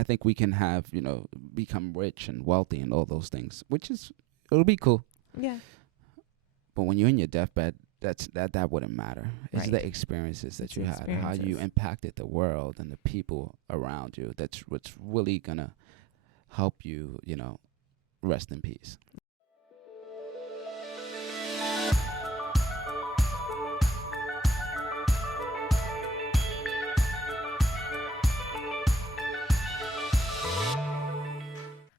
I think we can have, become rich and wealthy and all those things, it'll be cool. Yeah. But when you're in your deathbed, that wouldn't matter. It's Right. the experiences that It's you the had, how you experiences. impacted the world and the people around you. That's what's really gonna help you, rest in peace.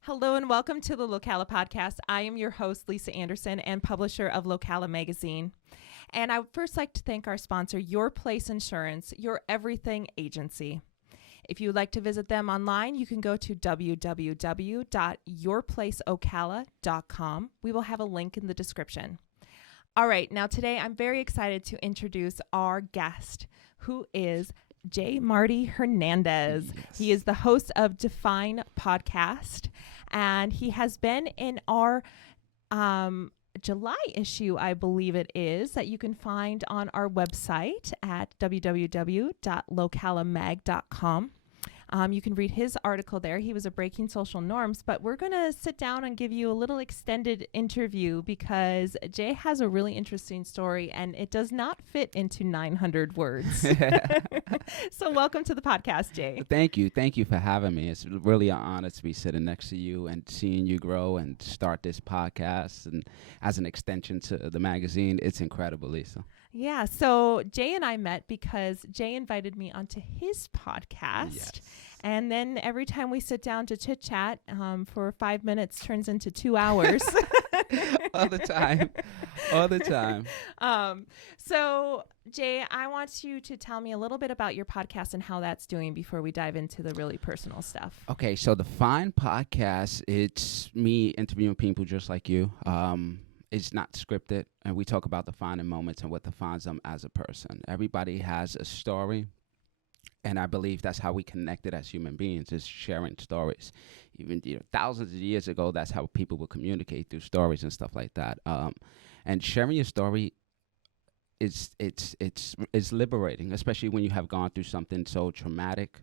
Hello and welcome to the Locala podcast. I am your host, Lisa Anderson, and publisher of Locala magazine. And I would first like to thank our sponsor, Your Place Insurance, your everything agency. If you would like to visit them online, you can go to www.yourplaceocala.com. We will have a link in the description. All right, now today I'm very excited to introduce our guest, who is Marty Hernandez. Yes. He is the host of Define podcast, and he has been in our July issue, I believe it is, that you can find on our website at www.localamag.com. You can read his article there. He was a Breaking Social Norms, but we're going to sit down and give you a little extended interview because Jay has a really interesting story and it does not fit into 900 words. So welcome to the podcast, Jay. Thank you. Thank you for having me. It's really an honor to be sitting next to you and seeing you grow and start this podcast. And as an extension to the magazine, it's incredible, Lisa. Yeah, so Jay and I met because Jay invited me onto his podcast. Yes. And then every time we sit down to chit chat for 5 minutes turns into 2 hours. All the time. All the time. So Jay, I want you to tell me a little bit about your podcast and how that's doing before we dive into the really personal stuff. Okay, so the Fine podcast, it's me interviewing people just like you. It's not scripted, and we talk about defining moments and what defines them as a person. Everybody has a story, and I believe that's how we connected as human beings, is sharing stories. Even thousands of years ago, that's how people would communicate, through stories and stuff like that. And sharing your story is liberating, especially when you have gone through something so traumatic.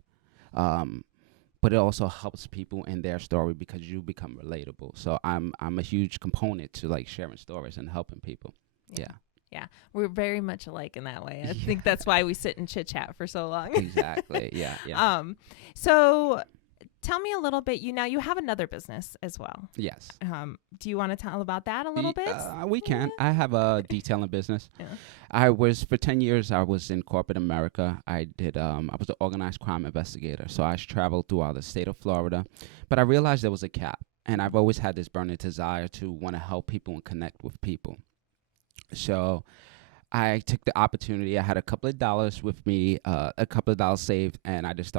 But it also helps people in their story because you become relatable. So I'm a huge component to like sharing stories and helping people. Yeah. We're very much alike in that way. I think that's why we sit and chit chat for so long. Exactly. Yeah. So tell me a little bit. You have another business as well. Yes. Do you want to tell about that a little bit? We can. I have a detailing business. Yeah. For 10 years, I was in corporate America. I was an organized crime investigator. So I traveled throughout the state of Florida, but I realized there was a cap, and I've always had this burning desire to want to help people and connect with people. So I took the opportunity. I had a couple of dollars with me, a couple of dollars saved, and I just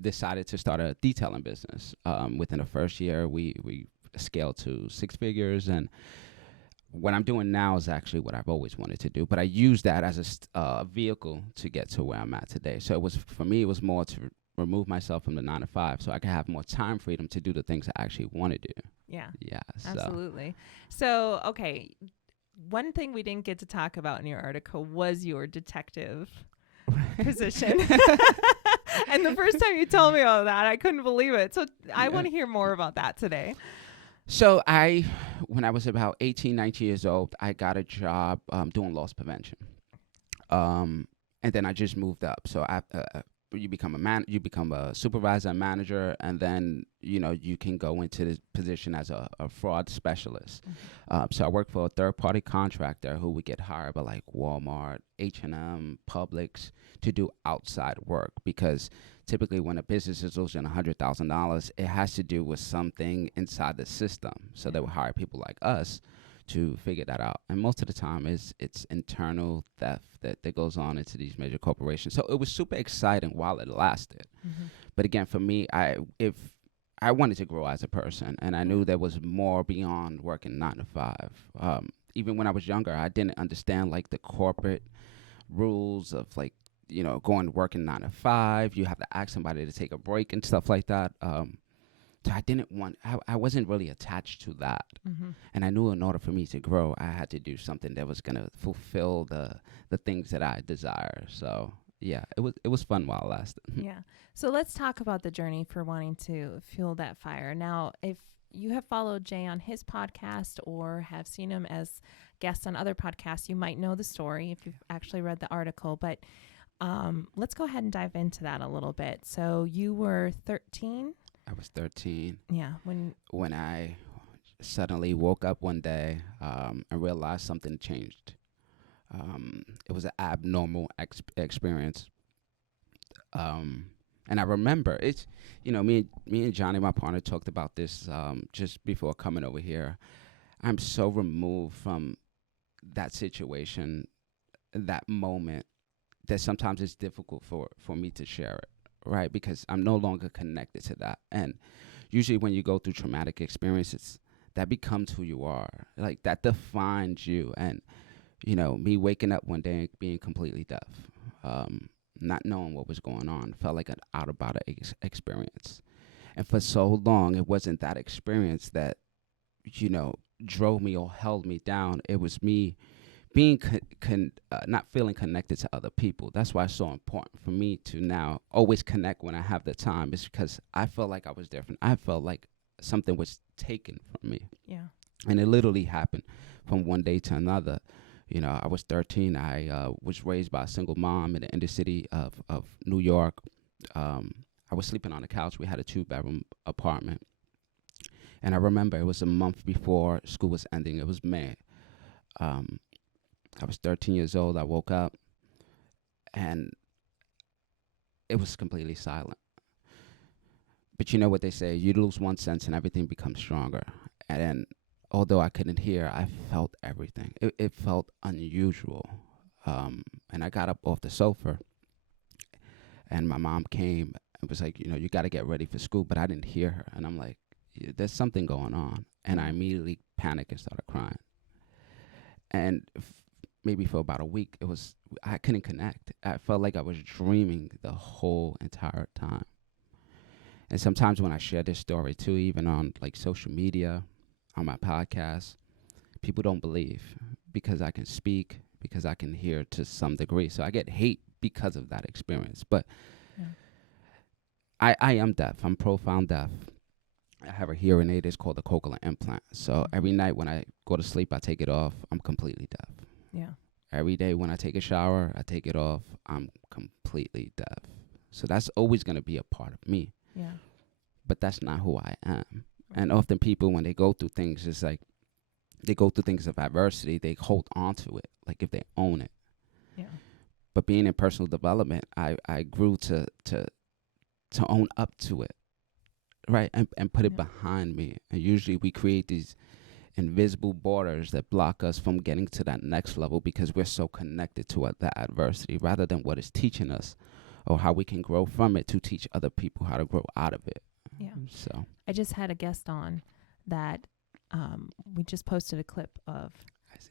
decided to start a detailing business. Within the first year, we scaled to 6 figures, and what I'm doing now is actually what I've always wanted to do. But I use that as a vehicle to get to where I'm at today. So for me, it was more to remove myself from the 9 to 5, so I can have more time freedom to do the things I actually want to do. Yeah. Yeah. Absolutely. So, okay. One thing we didn't get to talk about in your article was your detective position. And the first time you told me all that, I couldn't believe it. So I want to hear more about that today. So when I was about 18, 19 years old, I got a job doing loss prevention. And then I just moved up. So you become a supervisor and manager, and then you can go into the position as a fraud specialist. So I worked for a third-party contractor who would get hired by like Walmart, H&M, Publix to do outside work, because typically when a business is losing $100,000, it has to do with something inside the system. So they would hire people like us to figure that out. And most of the time it's internal theft that goes on into these major corporations. So it was super exciting while it lasted. Mm-hmm. But again, for me, I wanted to grow as a person, and I knew there was more beyond working 9 to 5. Even when I was younger, I didn't understand like the corporate rules of like, going to work in 9 to 5. You have to ask somebody to take a break and stuff like that. So I wasn't really attached to that. Mm-hmm. And I knew in order for me to grow, I had to do something that was going to fulfill the things that I desire. So yeah, it was fun while it lasted. Yeah. So let's talk about the journey for wanting to fuel that fire. Now, if you have followed Jay on his podcast or have seen him as guests on other podcasts, you might know the story if you've actually read the article. But let's go ahead and dive into that a little bit. So you were 13? I was 13 Yeah. when I suddenly woke up one day and realized something changed. It was an abnormal experience. And I remember it's, me and Johnny, my partner, talked about this just before coming over here. I'm so removed from that situation, that moment, that sometimes it's difficult for me to share it, right? Because I'm no longer connected to that. And usually when you go through traumatic experiences, that becomes who you are. Like, that defines you. And, me waking up one day and being completely deaf, not knowing what was going on, felt like an out-of-body experience. And for so long, it wasn't that experience that, drove me or held me down. It was me being not feeling connected to other people. That's why it's so important for me to now always connect when I have the time. It's because I felt like I was different. I felt like something was taken from me. Yeah. And it literally happened from one day to another. I was 13. I was raised by a single mom in the inner city of New York. I was sleeping on the couch. We had a 2-bedroom apartment. And I remember it was a month before school was ending. It was May. I was 13 years old. I woke up and it was completely silent. But you know what they say, you lose one sense and everything becomes stronger. And although I couldn't hear, I felt everything. It felt unusual. And I got up off the sofa and my mom came and was like, you got to get ready for school. But I didn't hear her. And I'm like, there's something going on. And I immediately panicked and started crying. And maybe for about a week, I couldn't connect. I felt like I was dreaming the whole entire time. And sometimes when I share this story too, even on like social media, on my podcast, people don't believe because I can speak, because I can hear to some degree. So I get hate because of that experience. But I am deaf. I'm profound deaf. I have a hearing aid. It's called a cochlear implant. So every night when I go to sleep, I take it off. I'm completely deaf. Yeah. Every day when I take a shower, I take it off. I'm completely deaf. So that's always going to be a part of me. Yeah. But that's not who I am. And often people, when they go through things, it's like they go through things of adversity, they hold on to it, like if they own it. Yeah. But being in personal development, I grew to own up to it, right, and put it behind me. And usually we create these invisible borders that block us from getting to that next level because we're so connected to that adversity rather than what it's teaching us or how we can grow from it to teach other people how to grow out of it. Yeah. So I just had a guest on that we just posted a clip of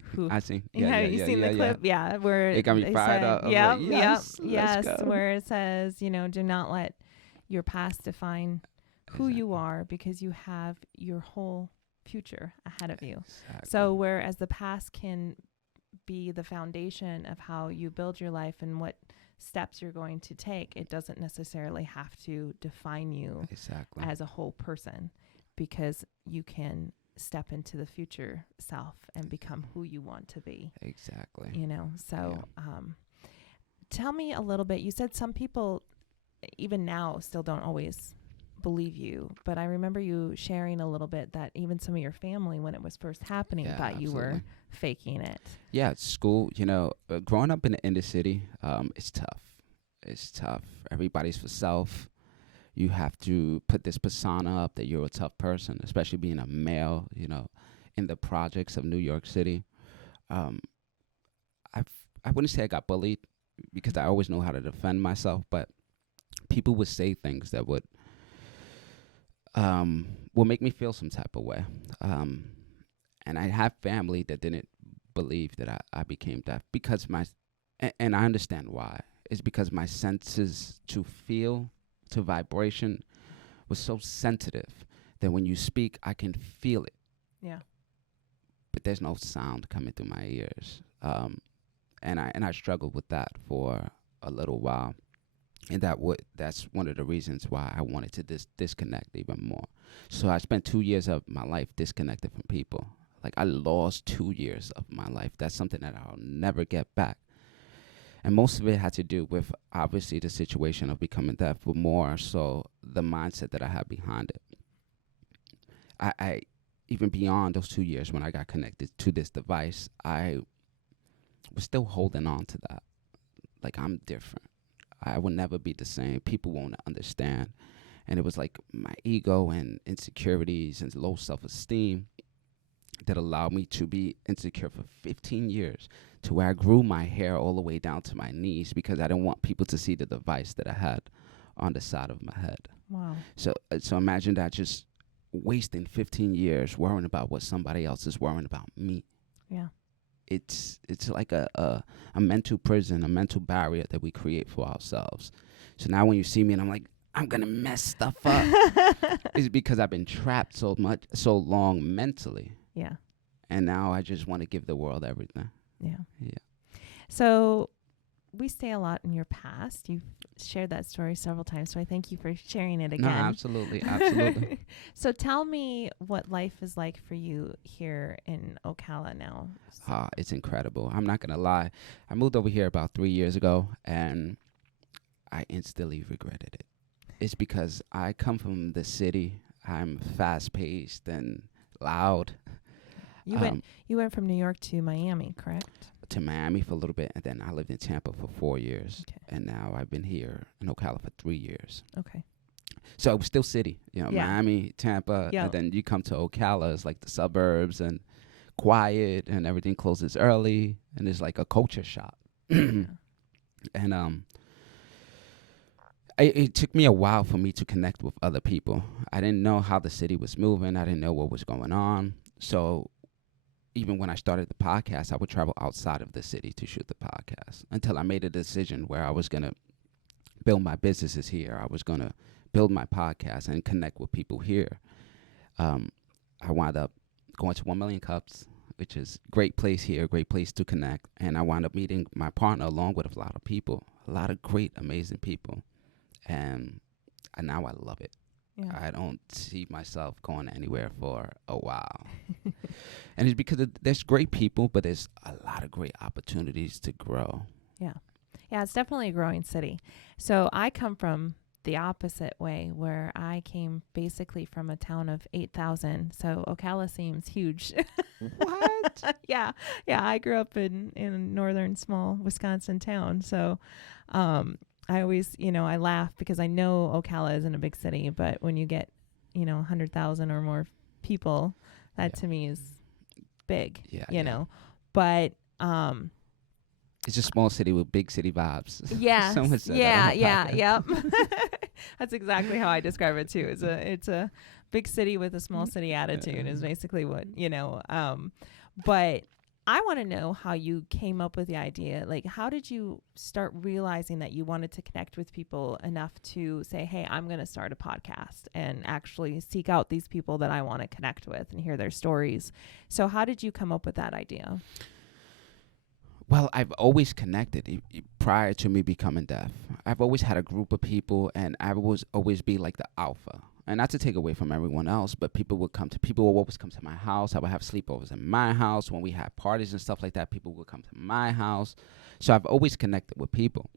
who. I see. Have you seen the clip? Yeah, where it got me they fired said, up. Yep, Like, yes, let's go. where it says, do not let your past define who you are because you have your whole future ahead of you. Exactly. So whereas the past can be the foundation of how you build your life and what steps you're going to take, it doesn't necessarily have to define you as a whole person, because you can step into the future self and become who you want to be. Exactly. So tell me a little bit. You said some people even now still don't always believe you, but I remember you sharing a little bit that even some of your family, when it was first happening, thought you were faking it. Yeah, school, growing up in the inner city, it's tough. It's tough. Everybody's for self. You have to put this persona up that you're a tough person, especially being a male, in the projects of New York City. I wouldn't say I got bullied because I always know how to defend myself, but people would say things that would make me feel some type of way. And I have family that didn't believe that I became deaf because and I understand why. It's because my senses to feel, to vibration, was so sensitive that when you speak, I can feel it. Yeah. But there's no sound coming through my ears. And I struggled with that for a little while. And that's one of the reasons why I wanted to disconnect even more. So I spent 2 years of my life disconnected from people. Like, I lost 2 years of my life. That's something that I'll never get back. And most of it had to do with, obviously, the situation of becoming deaf, but more so the mindset that I had behind it. I even beyond those 2 years when I got connected to this device, I was still holding on to that. Like, I'm different. I will never be the same. People won't understand. And it was like my ego and insecurities and low self-esteem that allowed me to be insecure for 15 years, to where I grew my hair all the way down to my knees because I didn't want people to see the device that I had on the side of my head. Wow. So imagine that, just wasting 15 years worrying about what somebody else is worrying about me. Yeah. It's like a mental prison, a mental barrier that we create for ourselves. So now when you see me and I'm like, I'm going to mess stuff up, it's because I've been trapped so long mentally. Yeah. And now I just want to give the world everything. Yeah. Yeah. So we stay a lot in your past. You've shared that story several times, so I thank you for sharing it again. No, absolutely. Absolutely. So tell me what life is like for you here in Ocala now. It's incredible. I'm not going to lie. I moved over here about 3 years ago, and I instantly regretted it. It's because I come from the city. I'm fast-paced and loud. You went from New York to Miami, correct? To Miami for a little bit, and then I lived in Tampa for 4 years. Okay. And now I've been here in Ocala for 3 years. Okay. So it was still city, Yeah. Miami, Tampa, Yeah. and then you come to Ocala, it's like the suburbs and quiet, and everything closes early, and it's like a culture shock. And it took me a while for me to connect with other people. I didn't know how the city was moving. I didn't know what was going on. So even when I started the podcast, I would travel outside of the city to shoot the podcast until I made a decision where I was going to build my businesses here. I was going to build my podcast and connect with people here. I wound up going to 1 Million Cups, which is a great place here, great place to connect. And I wound up meeting my partner along with a lot of people, a lot of great, amazing people. And now I love it. Yeah. I don't see myself going anywhere for a while. And it's because there's great people, but there's a lot of great opportunities to grow. Yeah. Yeah, it's definitely a growing city. So I come from the opposite way, where I came basically from a town of 8,000. So Ocala seems huge. What? Yeah. Yeah, I grew up in a northern small Wisconsin town. So I always, I laugh because I know Ocala isn't a big city, but when you get, 100,000 or more people, that to me is big, but, it's a small city with big city vibes. Yeah. Someone said Yep. That's exactly how I describe it too. It's a big city with a small city attitude is basically what, but I want to know how you came up with the idea. Like, how did you start realizing that you wanted to connect with people enough to say, hey, I'm going to start a podcast and actually seek out these people that I want to connect with and hear their stories? So how did you come up with that idea? Well, I've always connected prior to me becoming deaf. I've always had a group of people, and I was always be like the alpha. And not to take away from everyone else, but people would always come to my house. I would have sleepovers in my house. When we had parties and stuff like that, people would come to my house. So I've always connected with people.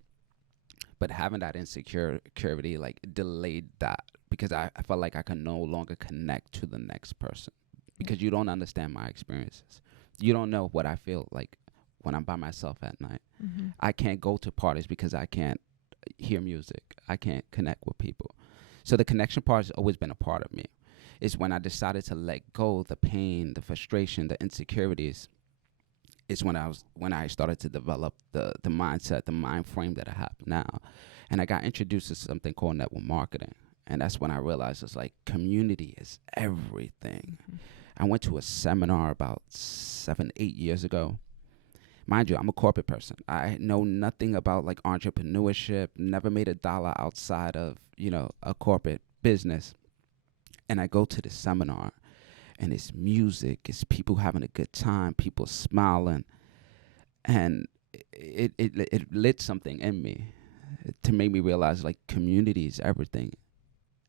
But having that insecurity delayed that, because I felt like I could no longer connect to the next person, because you don't understand my experiences. You don't know what I feel like when I'm by myself at night. Mm-hmm. I can't go to parties because I can't hear music. I can't connect with people. So the connection part has always been a part of me. It's when I decided to let go the pain, the frustration, the insecurities. It's when I started to develop the mindset, the mind frame that I have now. And I got introduced to something called network marketing. And that's when I realized it's like community is everything. Mm-hmm. I went to a seminar about 7-8 years ago. Mind you, I'm a corporate person. I know nothing about entrepreneurship, never made a dollar outside of, a corporate business. And I go to the seminar, and it's music, it's people having a good time, people smiling. And it lit something in me. to make me realize like community is everything.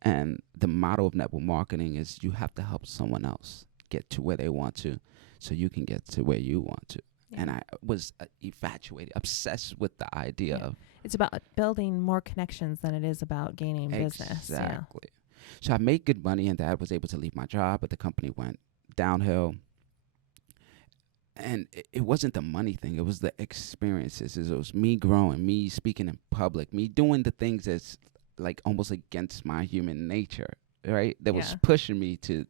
And the motto of network marketing is you have to help someone else get to where they want to so you can get to where you want to. Yeah. And I was infatuated, obsessed with the idea Yeah. of It's about building more connections than it is about gaining business. Yeah. exactly. So I made good money, and that was able to leave my job, but the company went downhill. And it wasn't the money thing; it was the experiences. It was me growing, me speaking in public, me doing the things that's like almost against my human nature, right? That was Yeah. pushing me to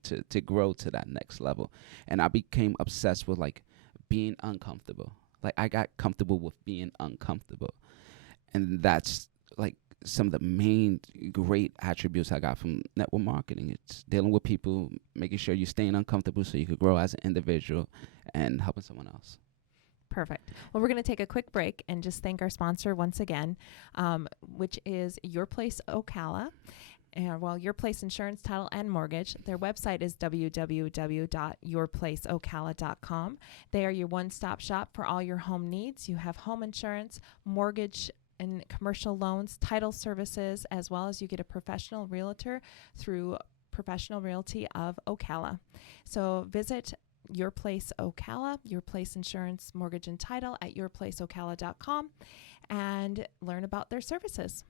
grow to that next level. And I became obsessed with like being uncomfortable. Like I got comfortable with being uncomfortable, and that's like some of the main great attributes I got from network marketing. It's dealing with people, making sure you're staying uncomfortable so you could grow as an individual, and helping someone else. Perfect. Well, we're going to take a quick break and just thank our sponsor once again, which is Your Place Ocala. Your Place Insurance, Title, and Mortgage. Their website is www.yourplaceocala.com. They are your one-stop shop for all your home needs. You have home insurance, mortgage, and commercial loans, title services, as well as you get a professional realtor through Professional Realty of Ocala. So visit Your Place Ocala, Your Place Insurance, Mortgage, and Title at yourplaceocala.com and learn about their services.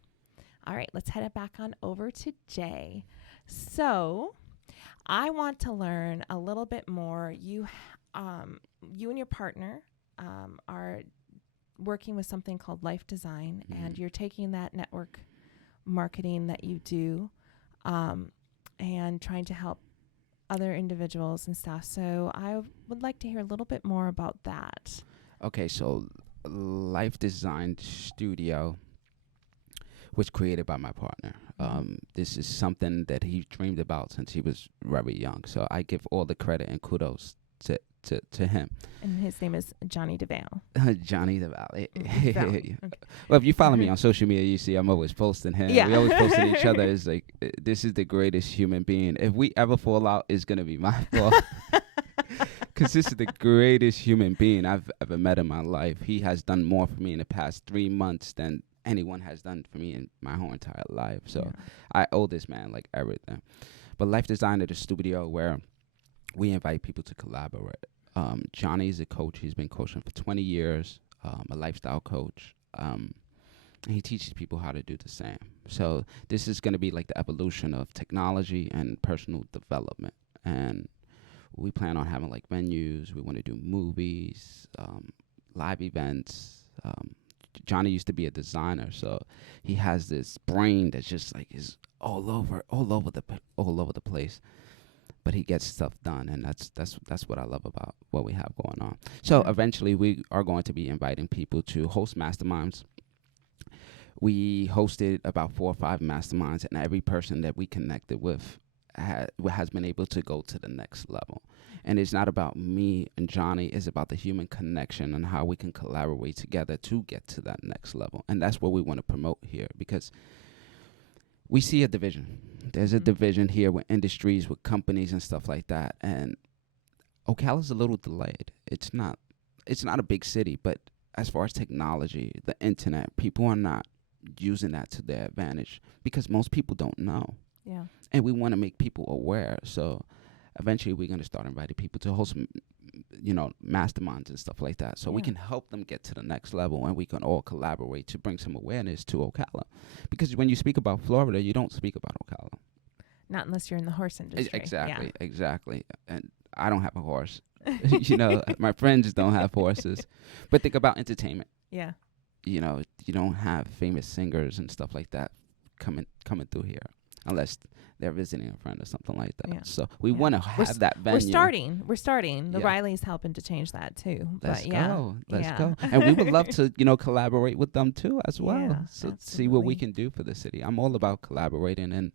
All right, let's head it back on over to Jay. So I want to learn a little bit more. You and your partner are working with something called Life Design, and you're taking that network marketing that you do and trying to help other individuals and stuff. So I would like to hear a little bit more about that. Okay, so Life Design Studio was created by my partner. This is something that he dreamed about since he was very young. So I give all the credit and kudos to him. And his name is Johnny DeVale. Johnny DeVale. Okay. Well, if you follow me on social media, you see I'm always posting him. Yeah. We always posting each other. It's like, this is the greatest human being. If we ever fall out, it's going to be my fault. Because this is the greatest human being I've ever met in my life. He has done more for me in the past 3 months than anyone has done for me in my whole entire life. So I owe this man like everything. But Life Design is a studio where we invite people to collaborate. Johnny is a coach. He's been coaching for 20 years, a lifestyle coach. And he teaches people how to do the same. So this is going to be like the evolution of technology and personal development. And we plan on having like venues. We want to do movies, live events. Johnny used to be a designer, so he has this brain that's just like is all over the place. But he gets stuff done, and that's what I love about what we have going on. So eventually, we are going to be inviting people to host masterminds. We hosted about 4 or 5 masterminds, and every person that we connected with has been able to go to the next level. And it's not about me and Johnny, it's about the human connection and how we can collaborate together to get to that next level. And that's what we want to promote here, because we see a division. There's a division here with industries, with companies and stuff like that. And Ocala's a little delayed. It's not a big city, but as far as technology, the internet, people are not using that to their advantage because most people don't know. Yeah. And we want to make people aware. So eventually we're going to start inviting people to host, masterminds and stuff like that. So we can help them get to the next level, and we can all collaborate to bring some awareness to Ocala. Because when you speak about Florida, you don't speak about Ocala. Not unless you're in the horse industry. Exactly. And I don't have a horse. My friends don't have horses. But think about entertainment. Yeah. You don't have famous singers and stuff like that coming through here unless they're visiting a friend or something like that. Yeah. So we want to have that venue. We're starting. The Riley's helping to change that too. Let's go. And we would love to, collaborate with them too as well. Yeah, so see what we can do for the city. I'm all about collaborating and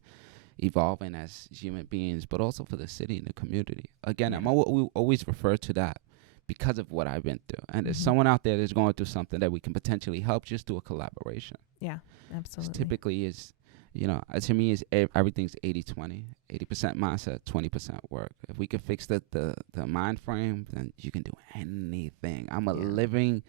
evolving as human beings, but also for the city and the community. Again, we always refer to that because of what I've been through. And there's someone out there that's going through something that we can potentially help, just do a collaboration. Yeah, absolutely. Typically is, to me, is everything's 80-20, 80% mindset, 20% work. If we can fix the mind frame, then you can do anything. I'm a living,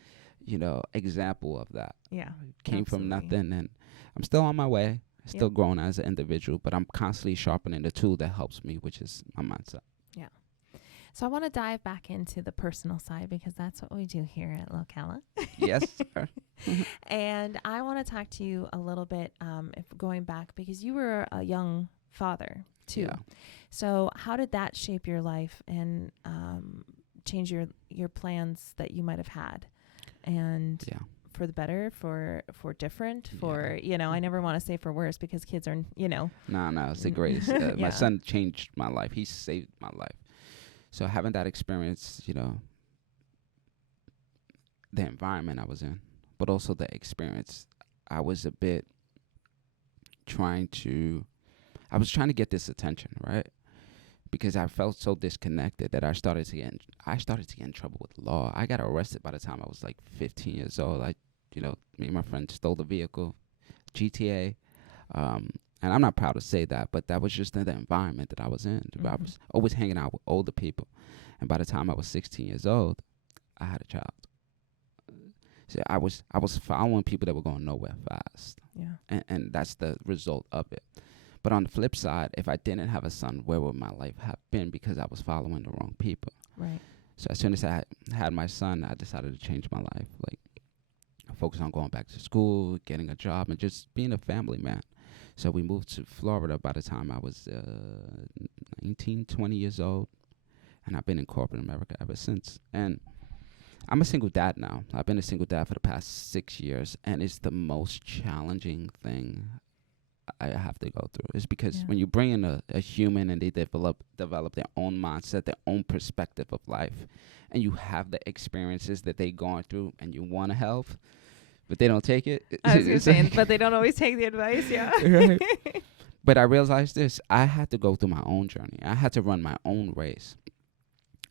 example of that. Yeah. Came from Absolutely. nothing, and I'm still on my way, still growing as an individual, but I'm constantly sharpening the tool that helps me, which is my mindset. Yeah. So I want to dive back into the personal side because that's what we do here at Locala. Yes, sir. And I want to talk to you a little bit, if going back, because you were a young father too. Yeah. So how did that shape your life and change your plans that you might have had? And Yeah. for the better, for different, for, I never want to say for worse because kids are, No, it's the greatest. Yeah. My son changed my life. He saved my life. So having that experience, the environment I was in, but also the experience, I was a bit trying to get this attention, right? Because I felt so disconnected that I started to get in trouble with the law. I got arrested by the time I was like 15 years old. Me and my friend stole the vehicle, GTA. And I'm not proud to say that, but that was just the environment that I was in. I was always hanging out with older people. And by the time I was 16 years old, I had a child. So I was following people that were going nowhere fast. Yeah. And that's the result of it. But on the flip side, if I didn't have a son, where would my life have been? Because I was following the wrong people. Right. So as soon as I had my son, I decided to change my life. Like, focus on going back to school, getting a job, and just being a family man. So we moved to Florida by the time I was 19, 20 years old. And I've been in corporate America ever since. And I'm a single dad now. I've been a single dad for the past 6 years. And it's the most challenging thing I have to go through. It's because when you bring in a human and they develop their own mindset, their own perspective of life, and you have the experiences that they're going through and you want to help, but they don't take it. I was going to say, but they don't always take the advice, yeah. Right. But I realized this. I had to go through my own journey. I had to run my own race.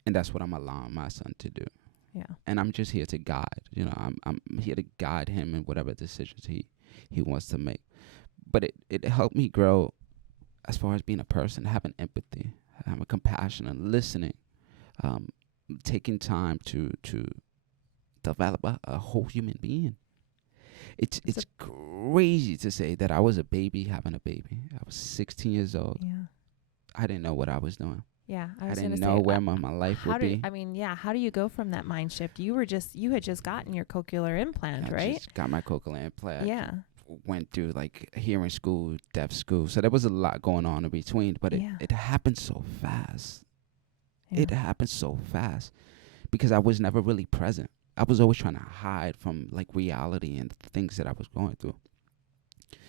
And that's what I'm allowing my son to do. Yeah. And I'm just here to guide. I'm here to guide him in whatever decisions he wants to make. But it helped me grow as far as being a person, having empathy, having compassion and listening, taking time to develop a whole human being. It's crazy to say that I was a baby having a baby. I was 16 years old. Yeah. I didn't know what I was doing. Yeah, I didn't know where my life would be. How do you go from that mind shift? You had just gotten your cochlear implant, right? I just got my cochlear implant. Yeah. Went through like hearing school, deaf school. So there was a lot going on in between, but it happened so fast. Yeah. It happened so fast because I was never really present. I was always trying to hide from like reality and things that I was going through.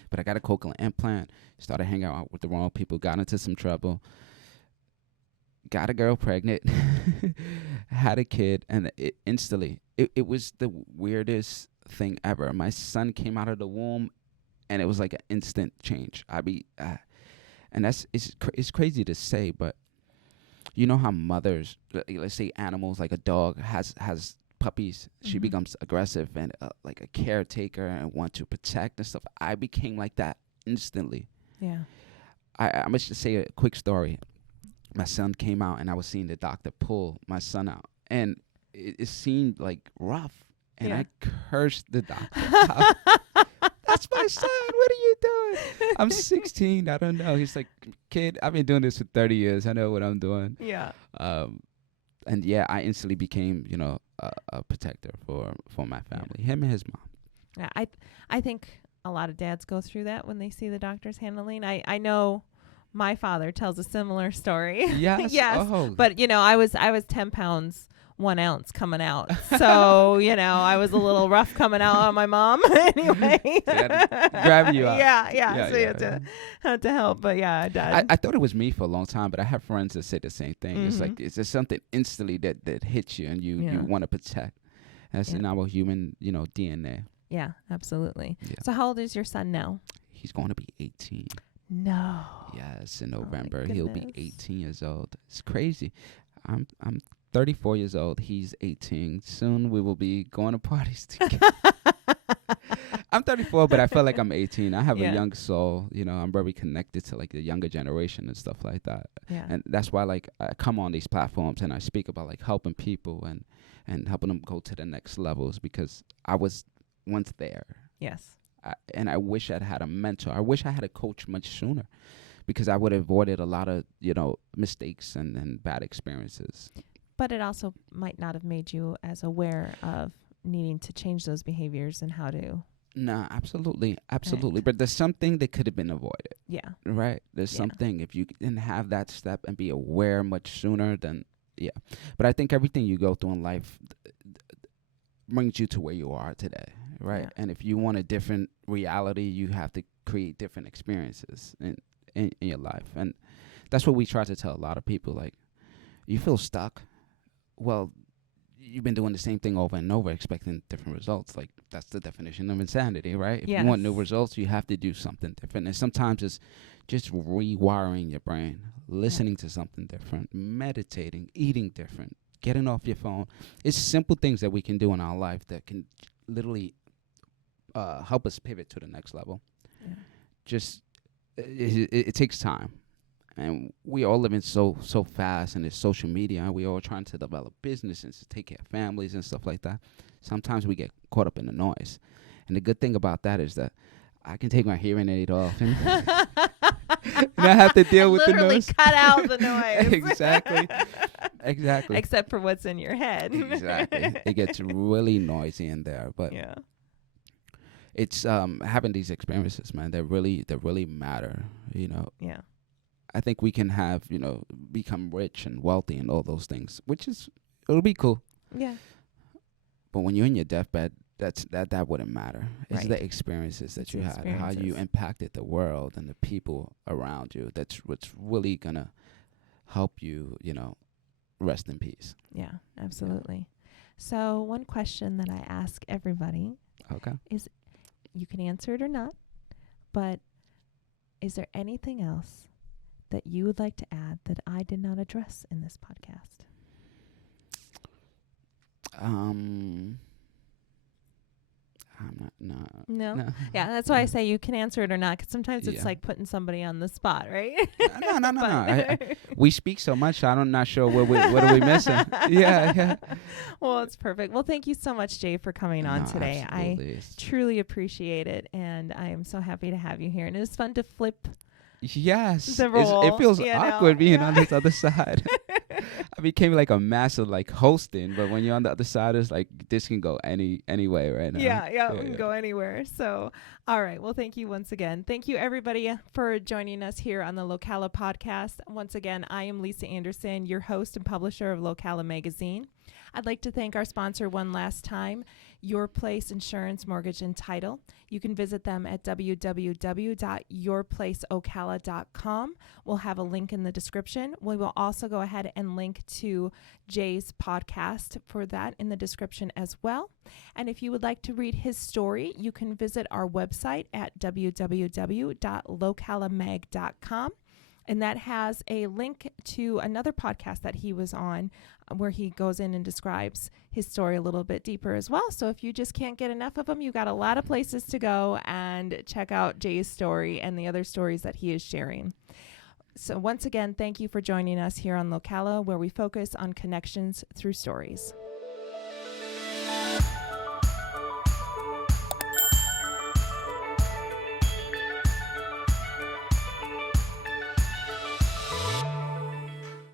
But I got a cochlear implant, started hanging out with the wrong people, got into some trouble, got a girl pregnant, had a kid, and it was the weirdest thing ever. My son came out of the womb, and it was like an instant change. And it's crazy to say, but you know how mothers, let's say animals, like a dog has puppies, she becomes aggressive and like a caretaker and want to protect and stuff. I became like that instantly. Yeah. I must just say a quick story. My son came out, and I was seeing the doctor pull my son out, and it seemed like rough, and I cursed the doctor. That's my son. What are you doing? I'm 16. I don't know. He's like, kid, I've been doing this for 30 years. I know what I'm doing. Yeah. And I instantly became, a protector for my family, him and his mom. Yeah, I think a lot of dads go through that when they see the doctors handling. I know my father tells a similar story. Yes. Yes. Oh. But I was 10 pounds 1 ounce coming out. So, I was a little rough coming out on my mom anyway. Grab you out. Yeah. So you had to help. But yeah, Dad. I thought it was me for a long time, but I have friends that say the same thing. It's like, it's just something instantly that hits you and you want to protect. That's in our human, DNA. Yeah, absolutely. Yeah. So how old is your son now? He's going to be 18. No. Yes, in November. He'll be 18 years old. It's crazy. I'm 34 years old. He's 18. Soon we will be going to parties together. I'm 34, but I feel like I'm 18. I have Yeah. a young soul. I'm very connected to like the younger generation and stuff like that. Yeah. And that's why like I come on these platforms and I speak about like helping people and helping them go to the next levels, because I was once there. Yes. And I wish I'd had a mentor. I wish I had a coach much sooner, because I would have avoided a lot of, mistakes and bad experiences. But it also might not have made you as aware of needing to change those behaviors and how to. No, absolutely. Right. But there's something that could have been avoided, Yeah. right? There's Yeah. something, if you didn't have that step and be aware much sooner, then yeah. But I think everything you go through in life brings you to where you are today, right? Yeah. And if you want a different reality, you have to create different experiences in your life. And that's what we try to tell a lot of people. Like, you feel stuck. Well, you've been doing the same thing over and over, expecting different results. Like, that's the definition of insanity, right? If you want new results, you have to do something different. And sometimes it's just rewiring your brain, listening to something different, meditating, eating different, getting off your phone. It's simple things that we can do in our life that can literally help us pivot to the next level. Yeah. Just it takes time. And we all living so fast, and it's social media, and we all trying to develop businesses, to take care of families and stuff like that. Sometimes we get caught up in the noise. And the good thing about that is that I can take my hearing aid off and, and I have to deal with the Literally noise. cut out the noise. Exactly. Except for what's in your head. Exactly. It gets really noisy in there, but Yeah. it's having these experiences, man. They really matter. Yeah. I think we can have, become rich and wealthy and all those things, it'll be cool. Yeah. But when you're in your deathbed, that wouldn't matter. It's Right. the experiences that It's you the had, how you experiences. impacted the world and the people around you. That's what's really gonna help you, rest in peace. Yeah, absolutely. So one question that I ask everybody, Okay. you can answer it or not, but is there anything else that you would like to add that I did not address in this podcast? I'm not. No? Yeah, that's why I say you can answer it or not, because sometimes it's Yeah. like putting somebody on the spot, right? No. We speak so much, I'm not sure what are we missing. Yeah. Well, it's perfect. Well, thank you so much, Jay, for coming on No, today. absolutely. I truly appreciate it, and I am so happy to have you here. And it was fun to flip. Yes. The role, It feels you awkward know? being Yeah. on this other side. I became like a massive like hosting, but when you're on the other side, it's like this can go any way right now. Yeah, we can go anywhere. So, all right. Well, thank you once again. Thank you, everybody, for joining us here on the Locala podcast. Once again, I am Lisa Anderson, your host and publisher of Locala Magazine. I'd like to thank our sponsor one last time, Your Place Insurance, Mortgage, and Title. You can visit them at www.yourplaceocala.com. We'll have a link in the description. We will also go ahead and link to Jay's podcast for that in the description as well. And if you would like to read his story, you can visit our website at www.localamag.com. And that has a link to another podcast that he was on where he goes in and describes his story a little bit deeper as well. So if you just can't get enough of him, you got a lot of places to go and check out Jay's story and the other stories that he is sharing. So once again, thank you for joining us here on Locala, where we focus on connections through stories.